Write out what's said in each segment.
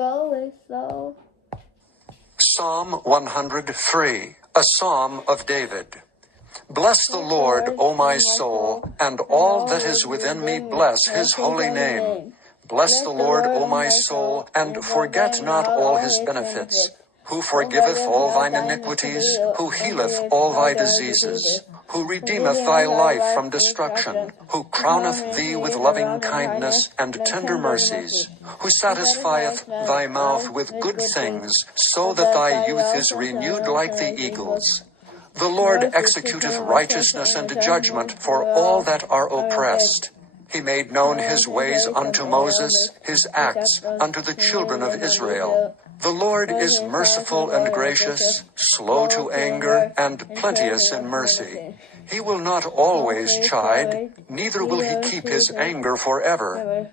always so. Psalm 103, a psalm of David. Bless the Lord, O my soul, and all that is within me bless his holy name. Bless the Lord, O my soul, and forget not all his benefits, who forgiveth all thine iniquities, who healeth all thy diseases, who redeemeth thy life from destruction, who crowneth thee with loving kindness and tender mercies, who satisfieth thy mouth with good things, so that thy youth is renewed like the eagles. The Lord executeth righteousness and judgment for all that are oppressed. He made known his ways unto Moses, his acts unto the children of Israel. The Lord is merciful and gracious, slow to anger, and plenteous in mercy. He will not always chide, neither will he keep his anger forever.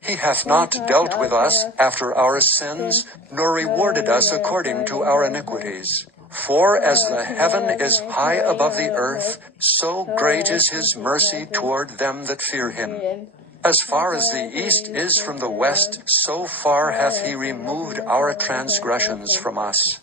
He hath not dealt with us after our sins, nor rewarded us according to our iniquities. For as the heaven is high above the earth, so great is his mercy toward them that fear him. As far as the east is from the west, so far hath he removed our transgressions from us.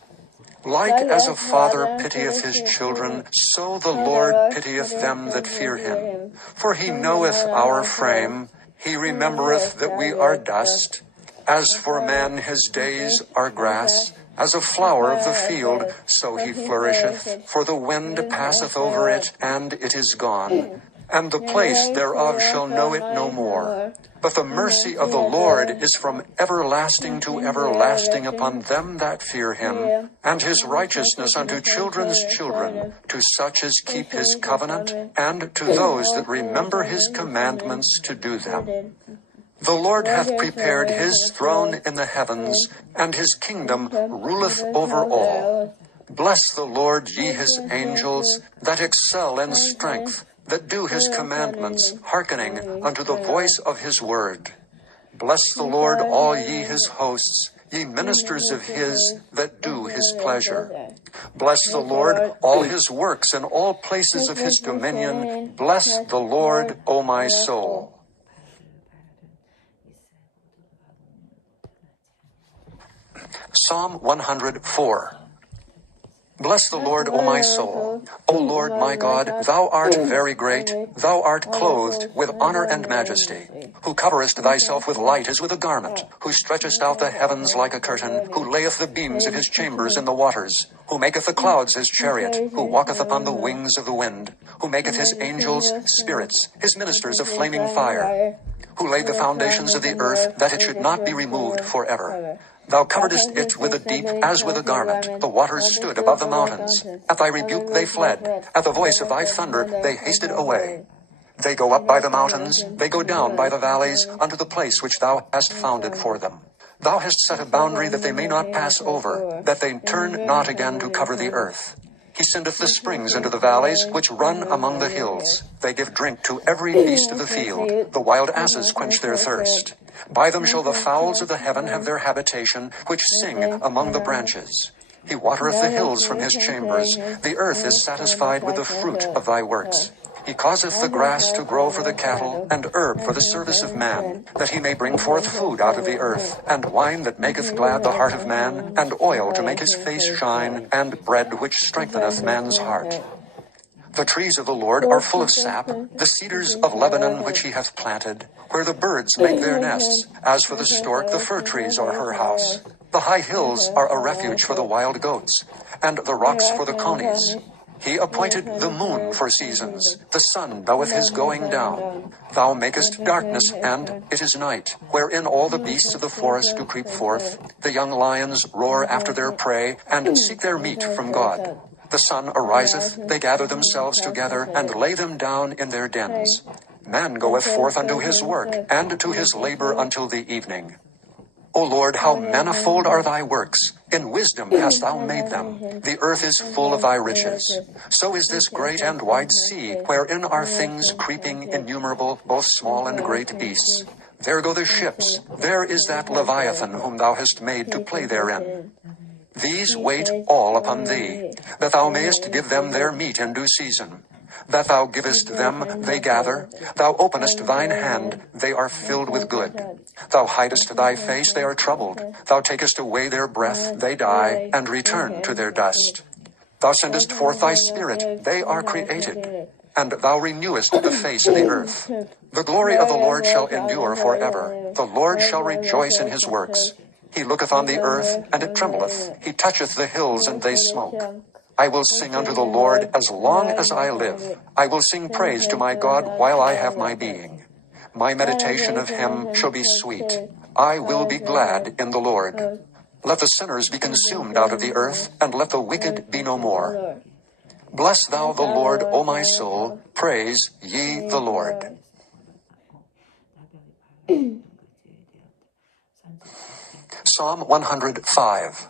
Like as a father pitieth his children, so the Lord pitieth them that fear him. For he knoweth our frame, he remembereth that we are dust. As for man, his days are grass, as a flower of the field, so he flourisheth, for the wind passeth over it, and it is gone, and the place thereof shall know it no more. But the mercy of the Lord is from everlasting to everlasting upon them that fear him, and his righteousness unto children's children, to such as keep his covenant, and to those that remember his commandments to do them. The Lord hath prepared his throne in the heavens, and his kingdom ruleth over all. Bless the Lord, ye his angels, that excel in strength, that do his commandments, hearkening unto the voice of his word. Bless the Lord, all ye his hosts, ye ministers of his that do his pleasure. Bless the Lord, all his works in all places of his dominion. Bless the Lord, O my soul. Psalm 104. Bless the Lord, O my soul. O Lord my God, thou art very great. Thou art clothed with honor and majesty, who coverest thyself with light as with a garment, who stretchest out the heavens like a curtain, who layeth the beams of his chambers in the waters, who maketh the clouds his chariot, who walketh upon the wings of the wind, who maketh his angels spirits, his ministers of flaming fire, who laid the foundations of the earth, that it should not be removed forever. Thou coveredest it with a deep as with a garment. The waters stood above the mountains. At thy rebuke they fled. At the voice of thy thunder they hasted away. They go up by the mountains, they go down by the valleys, unto the place which thou hast founded for them. Thou hast set a boundary that they may not pass over, that they turn not again to cover the earth. He sendeth the springs into the valleys, which run among the hills. They give drink to every beast of the field. The wild asses quench their thirst. By them shall the fowls of the heaven have their habitation, which sing among the branches. He watereth the hills from his chambers. The earth is satisfied with the fruit of thy works. He causeth the grass to grow for the cattle, and herb for the service of man, that he may bring forth food out of the earth, and wine that maketh glad the heart of man, and oil to make his face shine, and bread which strengtheneth man's heart. The trees of the Lord are full of sap, the cedars of Lebanon which he hath planted, where the birds make their nests. As for the stork, the fir trees are her house. The high hills are a refuge for the wild goats, and the rocks for the conies. He appointed the moon for seasons. The sun knoweth his going down. Thou makest darkness, and it is night, wherein all the beasts of the forest do creep forth. The young lions roar after their prey, and seek their meat from God. The sun ariseth, they gather themselves together, and lay them down in their dens. Man goeth forth unto his work, and to his labor until the evening. O Lord, how manifold are thy works! In wisdom hast thou made them. The earth is full of thy riches. So is this great and wide sea, wherein are things creeping innumerable, both small and great beasts. There go the ships. There is that Leviathan whom thou hast made to play therein. These wait all upon thee, that thou mayest give them their meat in due season. That thou givest them, they gather. Thou openest thine hand, they are filled with good. Thou hidest thy face, they are troubled. Thou takest away their breath, they die, and return to their dust. Thou sendest forth thy spirit, they are created. And thou renewest the face of the earth. The glory of the Lord shall endure forever. The Lord shall rejoice in his works. He looketh on the earth, and it trembleth. He toucheth the hills, and they smoke. I will sing unto the Lord as long as I live. I will sing praise to my God while I have my being. My meditation of him shall be sweet. I will be glad in the Lord. Let the sinners be consumed out of the earth, and let the wicked be no more. Bless thou the Lord, O my soul. Praise ye the Lord. Psalm 105.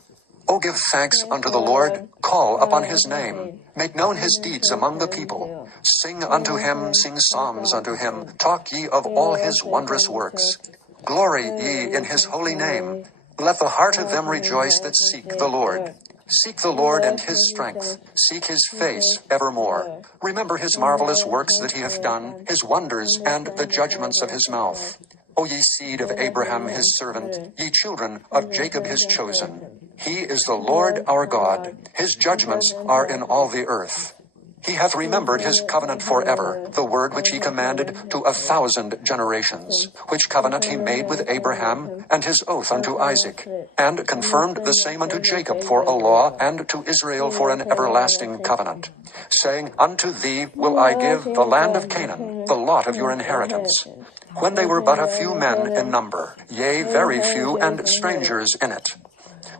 O give thanks unto the Lord, call upon his name, make known his deeds among the people. Sing unto him, sing psalms unto him, talk ye of all his wondrous works. Glory ye in his holy name. Let the heart of them rejoice that seek the Lord. Seek the Lord and his strength. Seek his face evermore. Remember his marvelous works that he hath done, his wonders and the judgments of his mouth. O ye seed of Abraham his servant, ye children of Jacob his chosen. He is the Lord our God. His judgments are in all the earth. He hath remembered his covenant forever, the word which he commanded to 1,000 generations, which covenant he made with Abraham, and his oath unto Isaac, and confirmed the same unto Jacob for a law, and to Israel for an everlasting covenant, saying, Unto thee will I give the land of Canaan, the lot of your inheritance. When they were but a few men in number, yea, very few, and strangers in it.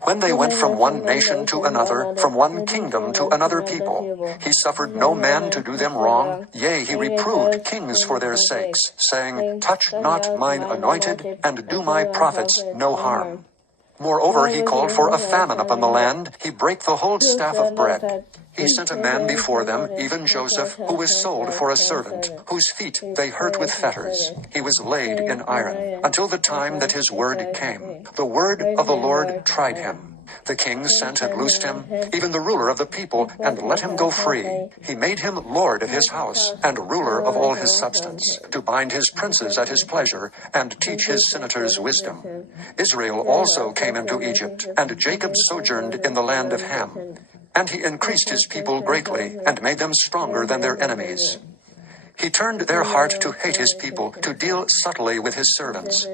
When they went from one nation to another, from one kingdom to another people, he suffered no man to do them wrong, yea, he reproved kings for their sakes, saying, Touch not mine anointed, and do my prophets no harm. Moreover, he called for a famine upon the land, he brake the whole staff of bread. He sent a man before them, even Joseph, who was sold for a servant, whose feet they hurt with fetters. He was laid in iron, until the time that his word came. The word of the Lord tried him. The king sent and loosed him, even the ruler of the people, and let him go free. He made him lord of his house, and ruler of all his substance, to bind his princes at his pleasure, and teach his senators wisdom. Israel also came into Egypt, and Jacob sojourned in the land of Ham. And he increased his people greatly, and made them stronger than their enemies. He turned their heart to hate his people, to deal subtly with his servants.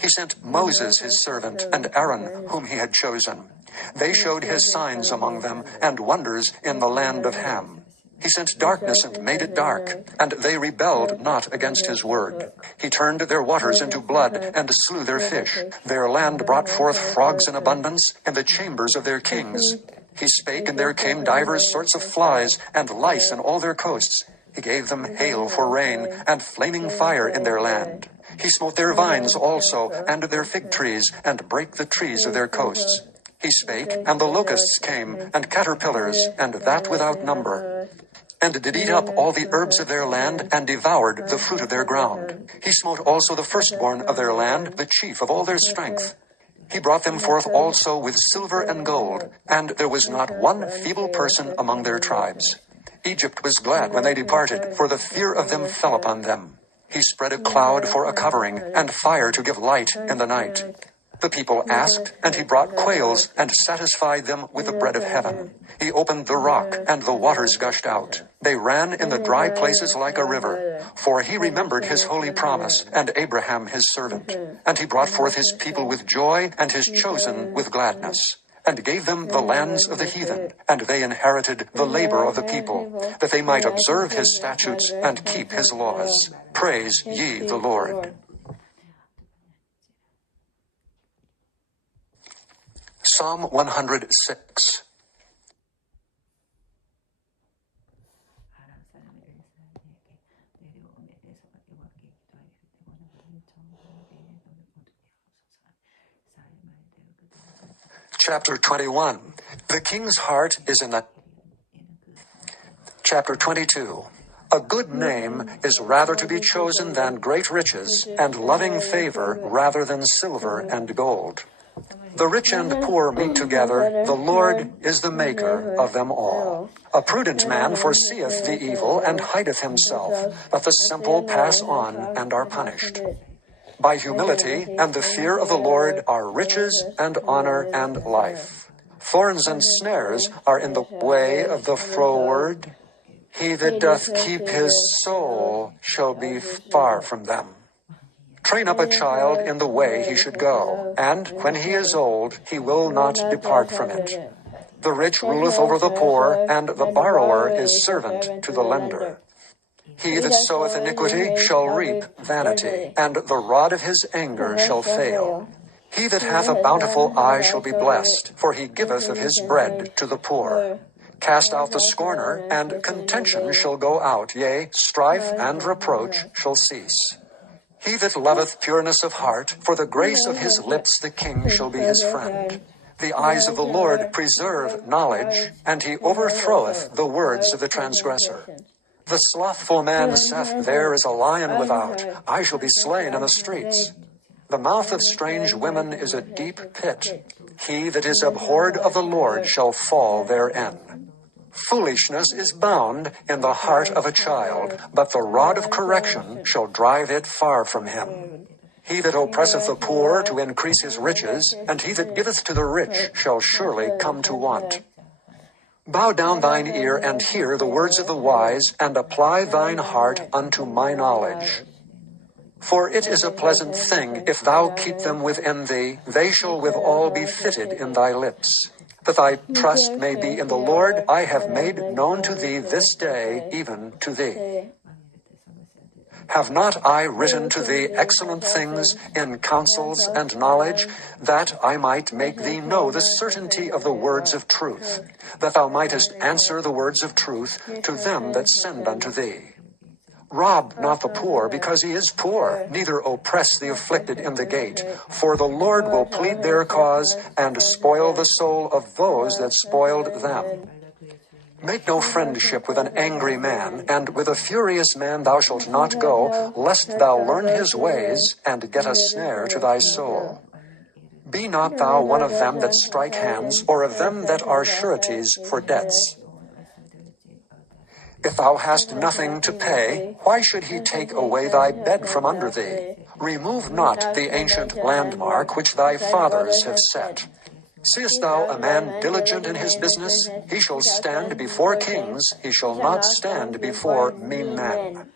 He sent Moses his servant, and Aaron, whom he had chosen. They showed his signs among them, and wonders in the land of Ham. He sent darkness and made it dark, and they rebelled not against his word. He turned their waters into blood, and slew their fish. Their land brought forth frogs in abundance, in the chambers of their kings. He spake, and there came divers sorts of flies, and lice in all their coasts. He gave them hail for rain, and flaming fire in their land. He smote their vines also, and their fig trees, and brake the trees of their coasts. He spake, and the locusts came, and caterpillars, and that without number, and did eat up all the herbs of their land, and devoured the fruit of their ground. He smote also the firstborn of their land, the chief of all their strength. He brought them forth also with silver and gold, and there was not one feeble person among their tribes. Egypt was glad when they departed, for the fear of them fell upon them. He spread a cloud for a covering, and fire to give light in the night. The people asked, and he brought quails, and satisfied them with the bread of heaven. He opened the rock, and the waters gushed out. They ran in the dry places like a river. For he remembered his holy promise, and Abraham his servant. And he brought forth his people with joy, and his chosen with gladness. And gave them the lands of the heathen, and they inherited the labor of the people, that they might observe his statutes, and keep his laws. Praise ye the Lord. Psalm 106. Chapter 21. The king's heart is in the... Chapter 22. A good name is rather to be chosen than great riches, and loving favor rather than silver and gold. The rich and poor meet together, the Lord is the maker of them all. A prudent man foreseeth the evil, and hideth himself, but the simple pass on and are punished. By humility and the fear of the Lord are riches and honor and life. Thorns and snares are in the way of the froward. He that doth keep his soul shall be far from them. Train up a child in the way he should go, and when he is old, he will not depart from it. The rich ruleth over the poor, and the borrower is servant to the lender. He that soweth iniquity shall reap vanity, and the rod of his anger shall fail. He that hath a bountiful eye shall be blessed, for he giveth of his bread to the poor. Cast out the scorner, and contention shall go out, yea, strife and reproach shall cease. He that loveth pureness of heart, for the grace of his lips the king shall be his friend. The eyes of the Lord preserve knowledge, and he overthroweth the words of the transgressor. The slothful man saith, there is a lion without, I shall be slain in the streets. The mouth of strange women is a deep pit. He that is abhorred of the Lord shall fall therein. Foolishness is bound in the heart of a child, but the rod of correction shall drive it far from him. He that oppresseth the poor to increase his riches, and he that giveth to the rich shall surely come to want. Bow down thine ear and hear the words of the wise, and apply thine heart unto my knowledge. For it is a pleasant thing if thou keep them within thee, they shall withal be fitted in thy lips. That thy trust may be in the Lord, I have made known to thee this day, even to thee. Have not I written to thee excellent things in counsels and knowledge, that I might make thee know the certainty of the words of truth, that thou mightest answer the words of truth to them that send unto thee? Rob not the poor, because he is poor, neither oppress the afflicted in the gate. For the Lord will plead their cause, and spoil the soul of those that spoiled them. Make no friendship with an angry man, and with a furious man thou shalt not go, lest thou learn his ways, and get a snare to thy soul. Be not thou one of them that strike hands, or of them that are sureties for debts. If thou hast nothing to pay, why should he take away thy bed from under thee? Remove not the ancient landmark which thy fathers have set. Seest thou a man diligent in his business? He shall stand before kings, he shall not stand before mean men.